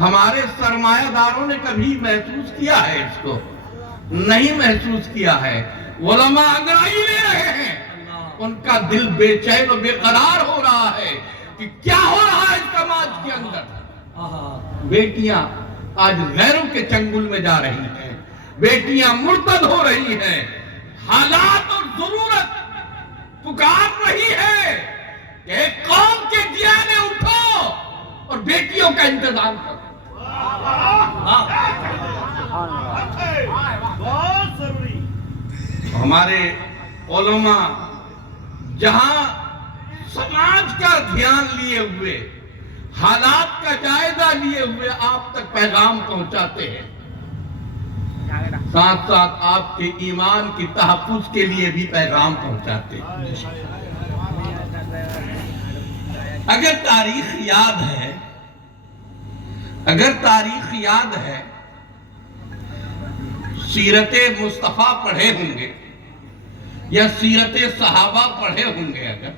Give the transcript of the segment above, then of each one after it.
ہمارے سرمایہ داروں نے کبھی محسوس کیا ہے اس کو؟ نہیں محسوس کیا ہے۔ علماء انگڑائی لے رہے ہیں، ان کا دل بے چین و بے قرار ہو رہا ہے کہ کیا ہو رہا ہے اس سماج کے اندر۔ بیٹیاں آج غیروں کے چنگل میں جا رہی ہیں، بیٹیاں مرتد ہو رہی ہیں، حالات اور ضرورت پکار رہی ہے کہ ایک قوم کے دیانے اٹھو اور بیٹیوں کا انتظام کرو۔ ہمارے علماء جہاں سماج کا دھیان لیے ہوئے، حالات کا جائزہ لیے ہوئے آپ تک پیغام پہنچاتے ہیں، ساتھ ساتھ آپ کے ایمان کی تحفظ کے لیے بھی پیغام پہنچاتے ہیں۔ اگر تاریخ یاد ہے، سیرت مصطفیٰ پڑھے ہوں گے یا سیرت صحابہ پڑھے ہوں گے اگر،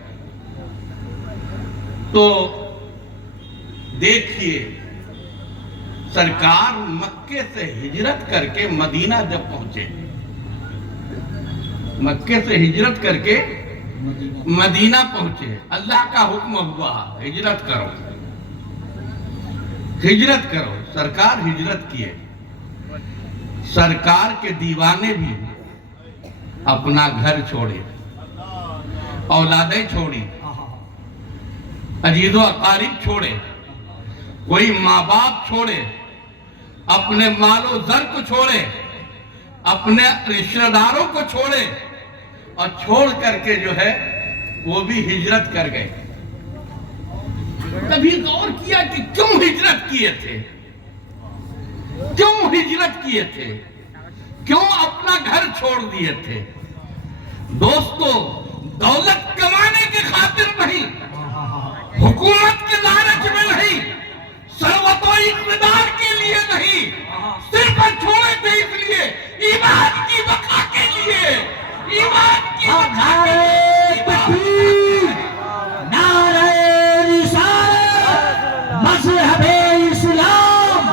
تو دیکھیے سرکار مکے سے ہجرت کر کے مدینہ جب پہنچے، مکے سے ہجرت کر کے مدینہ پہنچے، اللہ کا حکم ہوا ہجرت کرو، ہجرت کرو۔ سرکار ہجرت کیے، سرکار کے دیوانے بھی اپنا گھر چھوڑے، اولادیں چھوڑی، عزیز و اقارب چھوڑے، کوئی ماں باپ چھوڑے، اپنے مال و زر کو چھوڑے، اپنے رشتہ داروں کو چھوڑے، اور چھوڑ کر کے جو ہے وہ بھی ہجرت کر گئے۔ کبھی غور کیا کہ کیوں ہجرت کیے تھے؟ کیوں ہجرت کیے تھے؟ کیوں اپنا گھر چھوڑ دیے تھے؟ دوستو، دولت کمانے کے خاطر نہیں، حکومت کے لالچ میں نہیں، ثروت و اقتدار کے لیے نہیں، صرف چھوڑے تھے اس لیے ایمان کی بقا کے لیے، ایمان کی بقا کے لیے۔ نعرہ رسالت، مذہب اسلام،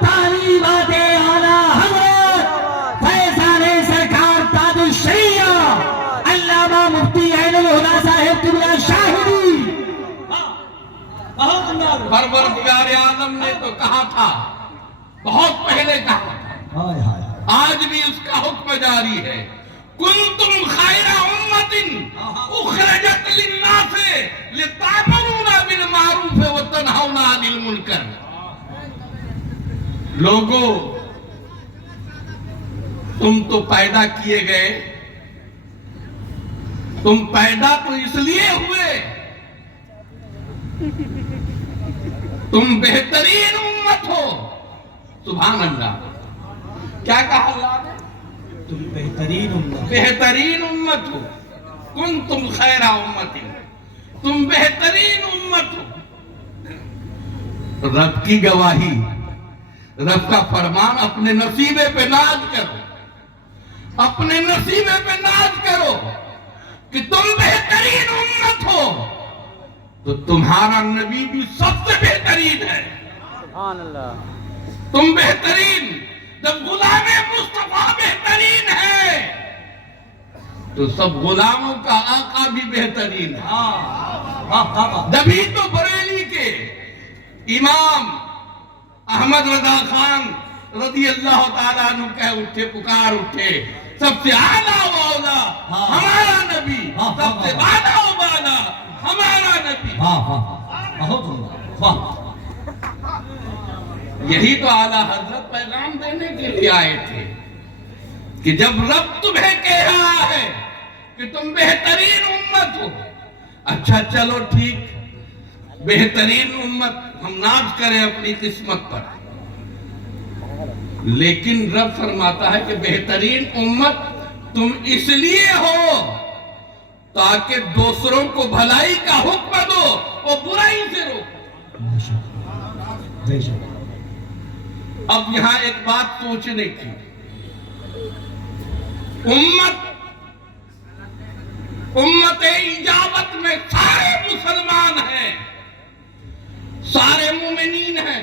تعلیمات اعلیٰ حضرت فیضان سرکار تاج الشریعہ علامہ مفتی عین الہدیٰ صاحب قبلہ شاہدی۔ پروردگار عالم نے تو کہا تھا، بہت پہلے کہا تھا، آج بھی اس کا حکم جاری ہے، کنتم خیر امت اخرجت للناس لتأمرون بالمعروف وتنہون عن المنکر۔ لوگوں، تم تو پیدا کیے گئے، تم پیدا تو اس لیے ہوئے، تم بہترین امت ہو۔ سبحان اللہ، کیا کہا اللہ نے؟ تم بہترین امت، بہترین امت ہو، کنتم خیر امت، تم بہترین امت ہو۔ رب کی گواہی، رب کا فرمان، اپنے نصیبے پہ ناز کرو، اپنے نصیبے پہ ناز کرو کہ تم بہترین امت ہو، تو تمہارا نبی بھی سب سے بہترین ہے۔ سبحان اللہ۔ تم بہترین، جب غلام مصطفیٰ بہترین ہے تو سب غلاموں کا آقا بھی بہترین ہے۔ جبھی تو بریلی کے امام احمد رضا خان رضی اللہ تعالیٰ عنہ کہہ اٹھے، پکار اٹھے، سب سے اعلیٰ و اولیٰ ہمارا نبی، سب سے بالا و بالا ہمارا نبی۔ یہی تو اعلیٰ حضرت پیغام دینے کے لیے آئے تھے کہ جب رب تمہیں کہہ رہا ہے کہ تم بہترین امت ہو، اچھا چلو ٹھیک، بہترین امت، ہم ناز کریں اپنی قسمت پر، لیکن رب فرماتا ہے کہ بہترین امت تم اس لیے ہو تاکہ دوسروں کو بھلائی کا حکم دو اور برائی سے روکو۔ اب یہاں ایک بات سوچنے کی، امت اجابت میں سارے مسلمان ہیں، سارے مومنین ہیں،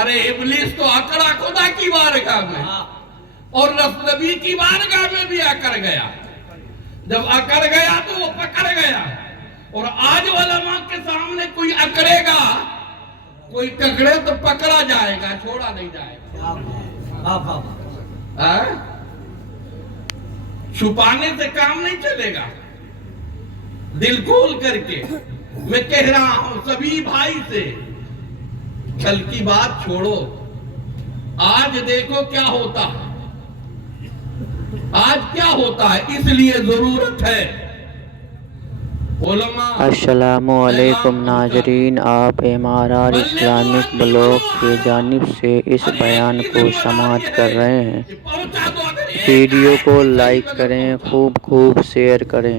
ارے ابلیس تو اکڑا خدا کی بارگاہ میں اور نبی کی بارگاہ میں بھی اکڑ گیا. جب اکڑ گیا تو وہ پکڑ گیا. اور آج علماء کے سامنے کوئی اکڑے گا, کوئی ککڑے تو پکڑا جائے گا, چھوڑا نہیں جائے گا. چھپانے سے کام نہیں چلے گا. دل کھول کر کے میں کہہ رہا ہوں سبھی بھائی سے, کل کی بات چھوڑو, آج دیکھو کیا ہوتا ہے, آج کیا ہوتا ہے. اس لیے ضرورت ہے علماء. السلام علیکم ناظرین, آپ MRR اسلامک بلاگ کی جانب سے اس بیان کو سماعت کر رہے ہیں. ویڈیو کو لائک کریں, خوب شیئر کریں,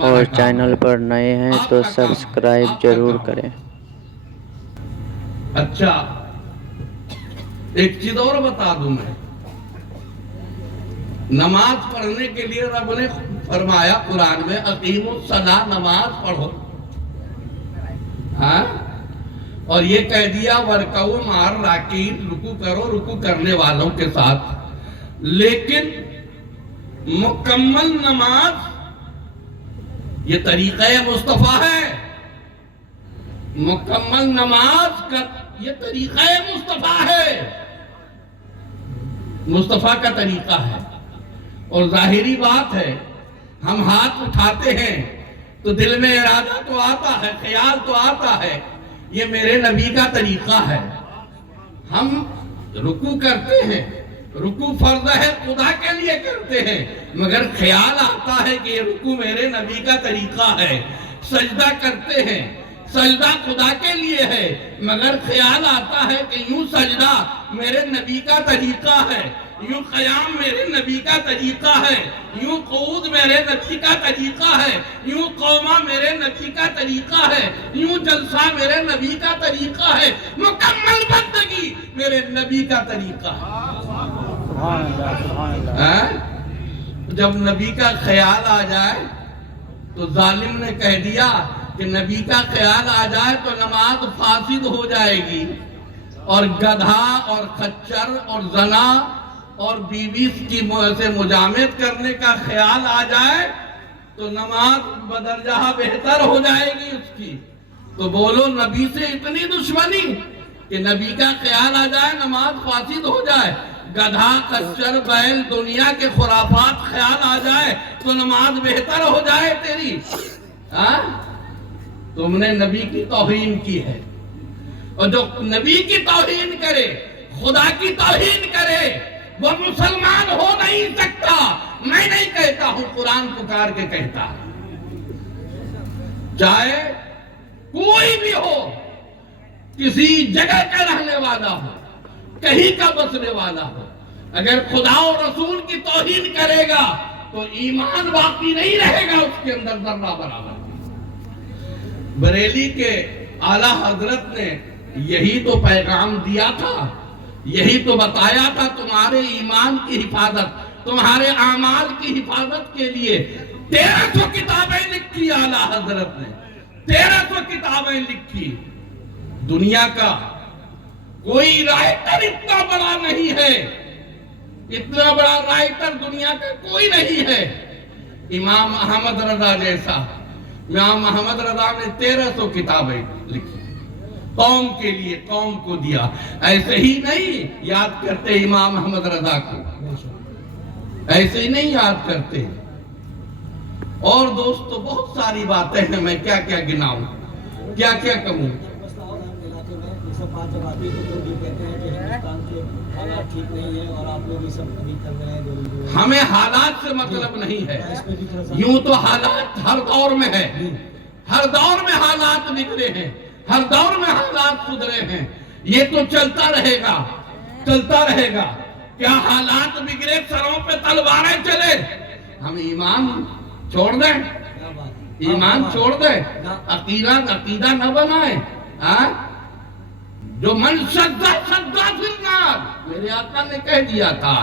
اور چینل پر نئے ہیں تو سبسکرائب ضرور کریں. اچھا ایک چیز اور بتا دوں میں, نماز پڑھنے کے لیے رب نے فرمایا قرآن میں اقیموا الصلاۃ, نماز پڑھو. ہاں, اور یہ کہہ دیا وَارْكَعُوا مَعَ الرَّاكِعِينَ, رکوع کرو رکوع کرنے والوں کے ساتھ. لیکن مکمل نماز یہ طریقہ مصطفیٰ ہے. مکمل نماز کا یہ طریقہ مصطفیٰ ہے, مصطفیٰ کا طریقہ ہے. اور ظاہری بات ہے, ہم ہاتھ اٹھاتے ہیں تو دل میں ارادہ تو آتا ہے, خیال تو آتا ہے, یہ میرے نبی کا طریقہ ہے. ہم رکوع کرتے ہیں, رکوع فرض ہے, خدا کے لیے کرتے ہیں, مگر خیال آتا ہے کہ یہ رکوع میرے نبی کا طریقہ ہے. سجدہ کرتے ہیں, سجدہ خدا کے لیے ہے, مگر خیال آتا ہے کہ یوں سجدہ میرے نبی کا طریقہ ہے, یوں قیام میرے نبی کا طریقہ ہے, یوں قعود میرے نبی کا طریقہ ہے, یوں قومہ میرے نبی کا طریقہ ہے, یوں جلسہ میرے نبی کا طریقہ ہے, مکمل بندگی میرے نبی کا طریقہ ہے. جب نبی کا خیال آ جائے تو ظالم نے کہہ دیا کہ نبی کا خیال آ جائے تو نماز فاسد ہو جائے گی, اور گدھا اور خچر اور زنا اور بیوی کی سے مجامعت کرنے کا خیال آ جائے تو نماز بدرجہ بہتر ہو جائے گی اس کی. تو بولو نبی سے اتنی دشمنی کہ نبی کا خیال آ جائے نماز فاسد ہو جائے, گدھا خچر بیل دنیا کے خرافات خیال آ جائے تو نماز بہتر ہو جائے تیری. تم نے نبی کی توہین کی ہے, اور جو نبی کی توہین کرے, خدا کی توہین کرے, وہ مسلمان ہو نہیں سکتا. میں نہیں کہتا ہوں, قرآن پکار کے کہتا, چاہے کوئی بھی ہو, کسی جگہ کا رہنے والا ہو, کہیں کا بسنے والا ہو, اگر خدا اور رسول کی توہین کرے گا تو ایمان باقی نہیں رہے گا اس کے اندر ذرہ برابر. بریلی کے اعلیٰ حضرت نے یہی تو پیغام دیا تھا, یہی تو بتایا تھا, تمہارے ایمان کی حفاظت, تمہارے اعمال کی حفاظت کے لیے 1300 کتابیں لکھی اعلیٰ حضرت نے, 1300 کتابیں لکھی. دنیا کا کوئی رائٹر اتنا بڑا نہیں ہے, اتنا بڑا رائٹر دنیا کا کوئی نہیں ہے امام احمد رضا جیسا. امام محمد رضا نے 1300 کتابیں لکھی, قوم کے لیے, قوم کو دیا. ایسے ہی نہیں یاد کرتے امام محمد رضا کو, ایسے ہی نہیں یاد کرتے. اور دوستو بہت ساری باتیں ہیں, میں کیا کیا گناؤں, کیا کیا کہوں. ہمیں حالات سے مطلب نہیں ہے, یوں تو حالات ہر دور میں ہے, ہر دور میں حالات بگڑے ہیں, ہر دور میں حالات سدھرے ہیں. یہ تو چلتا رہے گا, چلتا رہے گا. کیا حالات بگڑے سروں پہ تلواریں چلے, ہم ایمان چھوڑ دیں, ایمان چھوڑ دیں, عقیدہ نہ بنائیں. جو من شدہ فی النار, میرے آقا نے کہہ دیا تھا,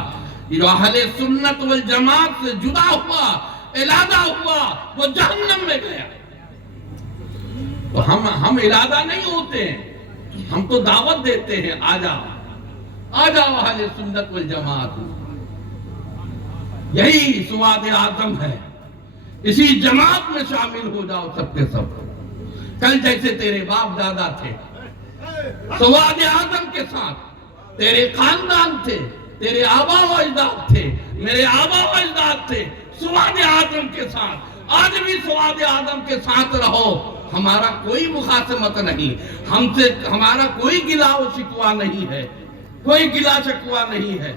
جو اہل سنت والجماعت سے جدا ہوا, علادہ ہوا, وہ جہنم میں گیا. تو ہم علادہ نہیں ہوتے ہیں, ہم تو دعوت دیتے ہیں، آ جاؤ اہل سنت والجماعت، یہی سواد اعظم ہے، اسی جماعت میں شامل ہو جاؤ سب کے سب۔ کل جیسے تیرے باپ دادا تھے سواد اعظم کے ساتھ، تیرے خاندان تھے، تیرے آبا و اجداد تھے، میرے آبا و اجداد تھے، سواد اعظم کے ساتھ، آج بھی سواد اعظم کے ساتھ رہو۔ ہمارا کوئی مخاصمت نہیں، ہم سے ہمارا کوئی گلا و شکوہ نہیں ہے، کوئی گلا شکوہ نہیں ہے۔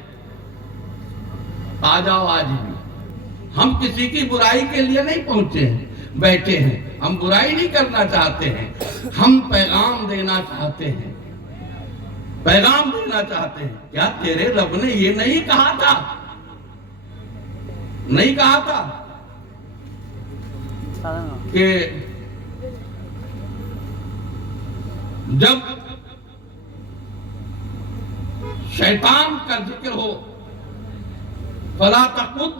آ جاؤ آج بھی، ہم کسی کی برائی کے لیے نہیں پہنچے ہیں، بیٹھے ہیں، ہم برائی نہیں کرنا چاہتے ہیں، ہم پیغام دینا چاہتے ہیں، پیغام دینا چاہتے ہیں۔ کیا تیرے رب نے یہ نہیں کہا تھا؟ نہیں کہا تھا کہ جب شیطان کا ذکر ہو فلا تقعد،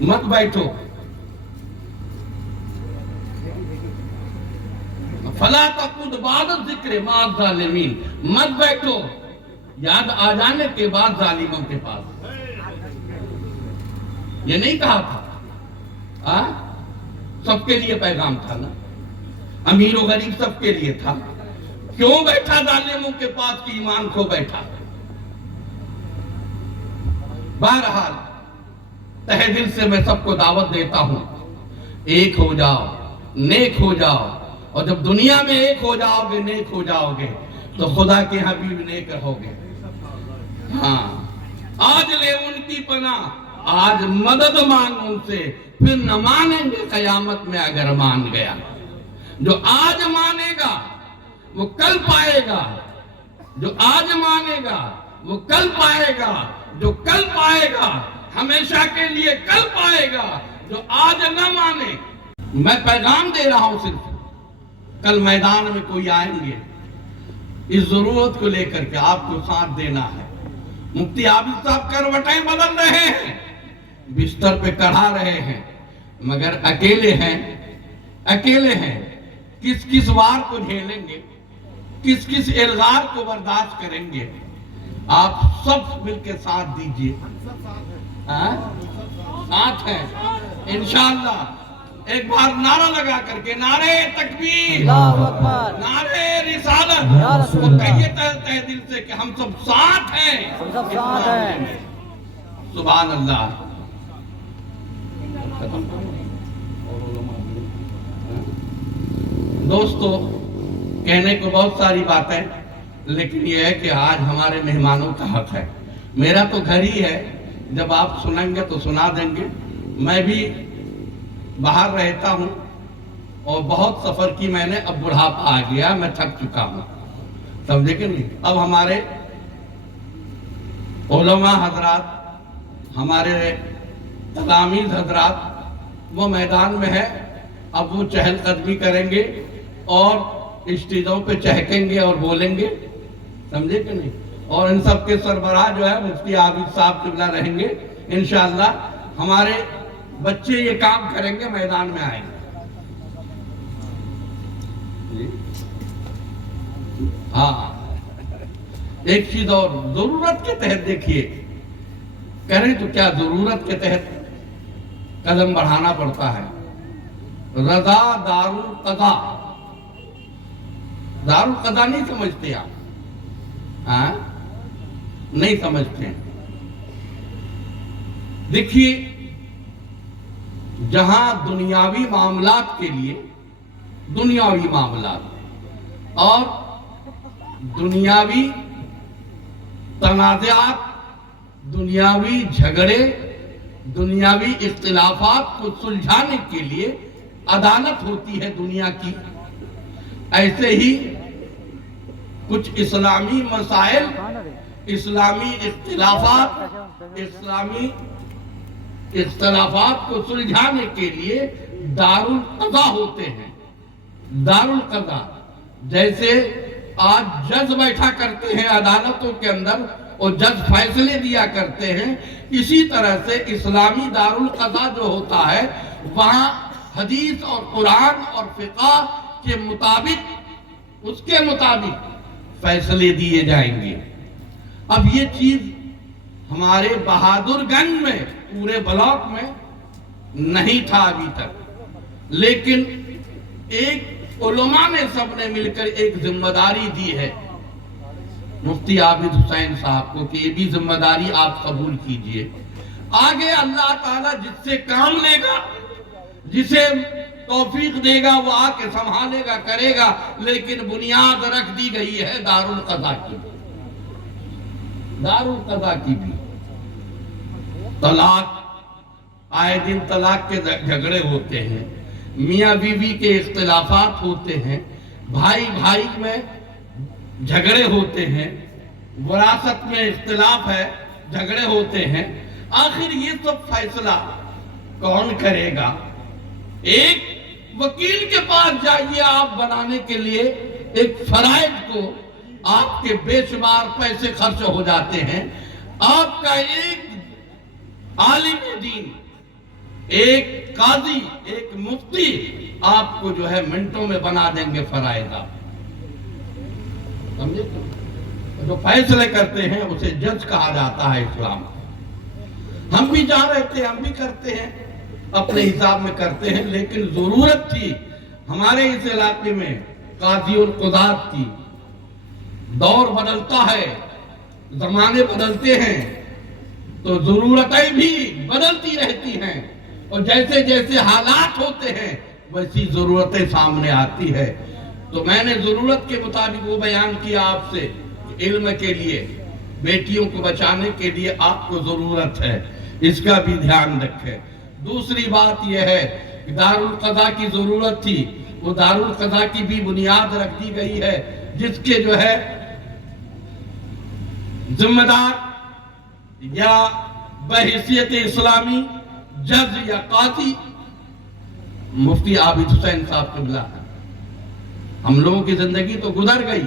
مت بیٹھو، فلا تقعد بعد الذکر مع الظالمین، مت بیٹھو یاد آ جانے کے بعد ظالموں کے پاس۔ یہ نہیں کہا تھا؟ سب کے لیے پیغام تھا نا، امیر و غریب سب کے لیے تھا۔ کیوں بیٹھا ظالموں کے پاس کی ایمان کھو بیٹھا؟ بہرحال تہہ دل سے میں سب کو دعوت دیتا ہوں، ایک ہو جاؤ، نیک ہو جاؤ، اور جب دنیا میں ایک ہو جاؤ گے، نیک ہو جاؤ گے، تو خدا کے ہاں بھی نیک رہو گے۔ ہاں، آج لے ان کی پناہ، آج مدد مانگ ان سے، پھر نہ مانیں گے قیامت میں اگر مان گیا۔ جو آج مانے گا وہ کل پائے گا، جو آج مانے گا وہ کل پائے گا، جو کل پائے گا ہمیشہ کے لیے کل پائے گا، جو آج نہ مانے۔ میں پیغام دے رہا ہوں، صرف کل میدان میں کوئی آئیں گے، اس ضرورت کو لے کر کے آپ کو ساتھ دینا ہے۔ مفتی عابد صاحب کروٹیں بدل رہے ہیں، بستر پہ کڑھا رہے ہیں، مگر اکیلے ہیں، اکیلے ہیں۔ کس کس وار کو جھیلیں گے، کس کس الغار کو برداشت کریں گے؟ آپ سب مل کے ساتھ دیجئے، ساتھ ہیں انشاءاللہ۔ ایک بار نعرہ لگا کر کے، نعرہ تکبیر، نعرہ رسالت، وہ کہیے تہ دل سے کہ ہم سب ساتھ ہیں، سبحان اللہ۔ دوستو، کہنے کو بہت ساری باتیں، لیکن یہ ہے کہ آج ہمارے مہمانوں کا حق ہے۔ میرا تو گھر ہی ہے، جب آپ سنیں گے تو سنا دیں گے۔ میں بھی باہر رہتا ہوں اور بہت سفر کی میں نے، اب بڑھاپا آ گیا، میں تھک چکا ہوں، سمجھے کہ نہیں؟ اب ہمارے علماء حضرات، ہمارے تلامید حضرات وہ میدان میں ہے، اب وہ چہل قدمی کریں گے اور اسٹیجوں پہ چہکیں گے اور بولیں گے، سمجھے کہ نہیں؟ اور ان سب کے سربراہ جو ہے مفتی عابد صاحب قبلہ رہیں گے انشاءاللہ۔ ہمارے بچے یہ کام کریں گے، میدان میں آئیں گے۔ ہاں، ایک چیز اور، ضرورت کے تحت دیکھیے، کریں تو کیا ضرورت کے تحت قدم بڑھانا پڑتا ہے۔ رضا دار القضا، دار القضا نہیں سمجھتے آپ؟ نہیں سمجھتے۔ دیکھیے، جہاں دنیاوی معاملات کے لیے، دنیاوی معاملات اور دنیاوی تنازعات، دنیاوی جھگڑے، دنیاوی اختلافات کو سلجھانے کے لیے عدالت ہوتی ہے دنیا کی، ایسے ہی کچھ اسلامی مسائل، اسلامی اختلافات کو سلجھانے کے لیے دارالقضا ہوتے ہیں، دارالقضا۔ جیسے آج جج بیٹھا کرتے ہیں عدالتوں کے اندر اور جج فیصلے دیا کرتے ہیں، اسی طرح سے اسلامی دارالقضا جو ہوتا ہے، وہاں حدیث اور قرآن اور فقہ کے مطابق اس کے مطابق فیصلے دیے جائیں گے۔ اب یہ چیز ہمارے بہادر گنج میں پورے بلاک میں نہیں تھا ابھی تک، لیکن ایک علماء نے سب نے مل کر ایک ذمہ داری دی ہے مفتی عابد حسین صاحب کو کہ یہ بھی ذمہ داری آپ قبول کیجئے۔ آگے اللہ تعالیٰ جس سے کام لے گا، جسے توفیق دے گا، وہ آ کے سنبھالے گا، کرے گا، لیکن بنیاد رکھ دی گئی ہے دارالقضا کی بھی، دارالقضا کی بھی۔ طلاق، آئے دن طلاق کے جھگڑے ہوتے ہیں، میاں بیوی کے اختلافات ہوتے ہیں، بھائی بھائی میں جھگڑے ہوتے ہیں، وراثت میں اختلاف ہے، جھگڑے ہوتے ہیں۔ آخر یہ سب فیصلہ کون کرے گا؟ ایک وکیل کے پاس جائیے آپ بنانے کے لیے، ایک فرائض کو آپ کے بے شمار پیسے خرچ ہو جاتے ہیں۔ آپ کا ایک عالم دین، ایک قاضی، ایک مفتی آپ کو جو ہے منٹوں میں بنا دیں گے فرائض۔ آپ سمجھے؟ جو فیصلے کرتے ہیں اسے جج کہا جاتا ہے اسلام۔ ہم بھی جہاں رہتے ہیں ہم بھی کرتے ہیں، اپنے حساب میں کرتے ہیں، لیکن ضرورت تھی ہمارے اس علاقے میں قاضی القضات کی۔ دور بدلتا ہے، زمانے بدلتے ہیں، تو ضرورتیں بھی بدلتی رہتی ہیں، اور جیسے جیسے حالات ہوتے ہیں ویسی ضرورتیں سامنے آتی ہے۔ تو میں نے ضرورت کے مطابق وہ بیان کیا آپ سے، علم کے لیے، بیٹیوں کو بچانے کے لیے آپ کو ضرورت ہے، اس کا بھی دھیان رکھیں۔ دوسری بات یہ ہے کہ دارالقضا کی ضرورت تھی، وہ دارالقضا کی بھی بنیاد رکھ دی گئی ہے، جس کے جو ہے ذمہ دار یا بحیثیت اسلامی جج یا قاضی مفتی عابد حسین صاحب قبلہ ہے۔ ہم لوگوں کی زندگی تو گزر گئی،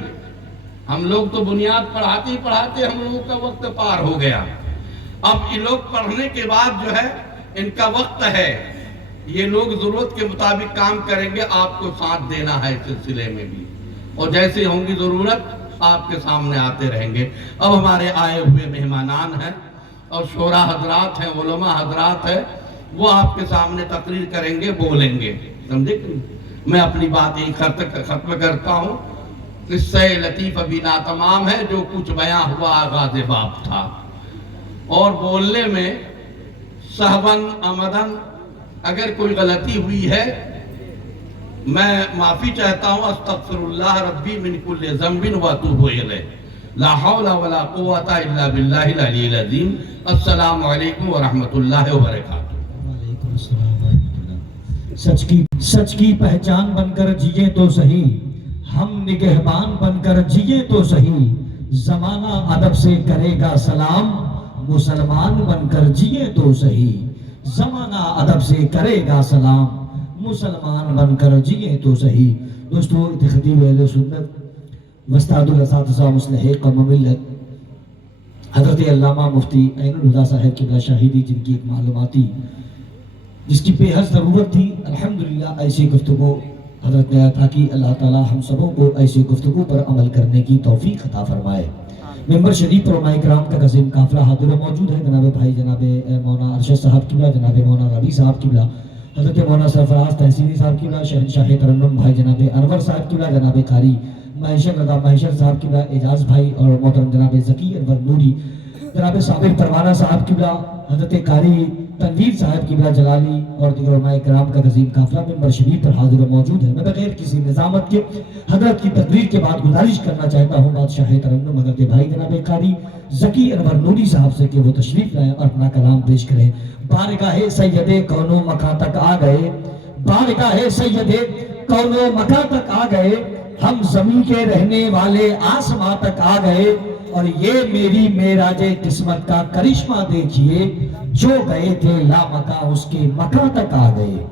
ہم لوگ تو بنیاد پڑھاتے ہی پڑھاتے ہم لوگوں کا وقت پار ہو گیا۔ اب یہ لوگ پڑھنے کے بعد جو ہے ان کا وقت ہے، یہ لوگ ضرورت کے مطابق کام کریں گے، آپ کو ساتھ دینا ہے اس سلسلے میں بھی، اور جیسے ہوں گی ضرورت آپ کے سامنے آتے رہیں گے۔ اب ہمارے آئے ہوئے مہمانان ہیں اور شورا حضرات ہیں، علماء حضرات ہیں، وہ آپ کے سامنے تقریر کریں گے، بولیں گے، سمجھے؟ میں اپنی بات یہی ختم کرتا ہوں۔ قصہ لطیف ابھی ناتمام ہے، جو کچھ بیان ہوا آغاز باب تھا، اور بولنے میں سہون عمدن اگر کوئی غلطی ہوئی ہے میں معافی چاہتا ہوں۔ استغفر اللہ ربی من کل ذنب واتوب الیہ، لا حول ولا قوۃ الا باللہ العلی العظیم۔ السلام علیکم ورحمۃ اللہ وبرکاتہ۔ وعلیکم السلام ورحمۃ اللہ۔ سچ کی پہچان بن کر جیے تو صحیح، ہم نگہبان بن کر جیے تو صحیح، زمانہ ادب سے کرے گا سلام، مسلمان بن کر جیے تو صحیح، زمانہ ادب سے کرے گا سلام، مسلمان بن کر جیے تو صحیح۔ دوستو، خطیب اہل سنت وستاد الاساتذہ مصلح قوم ملت حضرت علامہ مفتی عین الہدیٰ صاحب کی شاہدی، جن کی ایک معلوماتی جس کی بے حد ضرورت تھی، الحمدللہ ایسی گفتگو حضرت نے عطا کی۔ اللہ تعالی ہم سبوں کو ایسی گفتگو پر عمل کرنے کی توفیق عطا فرمائے۔ ممبر شریف پر علماء کرام کا عظیم قافلہ حاضر و موجود ہے۔ جناب بھائی جناب مولانا ارشد صاحب قبلہ، جناب مولانا ربیع صاحب قبلہ، حضرت مولانا سرفراز تحصیلی صاحب قبلہ، شہنشاہ ترنم بھائی جناب انور صاحب قبلہ، جناب قاری مہیشر رضا مہیشر صاحب قبلہ، اعجاز بھائی، اور محترم جناب ذکی انور نوری، جناب صابر پروانہ صاحب قبلہ، حضرت قاری تنویر صاحب قبلہ جلالی، اور دیگر علماء کرام کا عظیم قافلہ ممبر شریف پر حاضر و موجود ہے۔ میں بغیر کسی نظامت کے حضرت کی تقریر کے بعد گزارش کرنا چاہتا ہوں بادشاہ ترنم حضرت بھائی جناب قاری ذکی انور نوری صاحب سے کہ وہ تشریف لائیں اور اپنا کلام پیش کریں۔ بارگاہ سید کون و مکان تک آ گئے، بارگاہ سید کون و مکان تک آ گئے، ہم زمین کے رہنے والے آسماں تک آ گئے، اور یہ میری معراج قسمت کا کرشمہ دیکھیے، جو گئے تھے لامکاں اس کے مکان تک آ گئے۔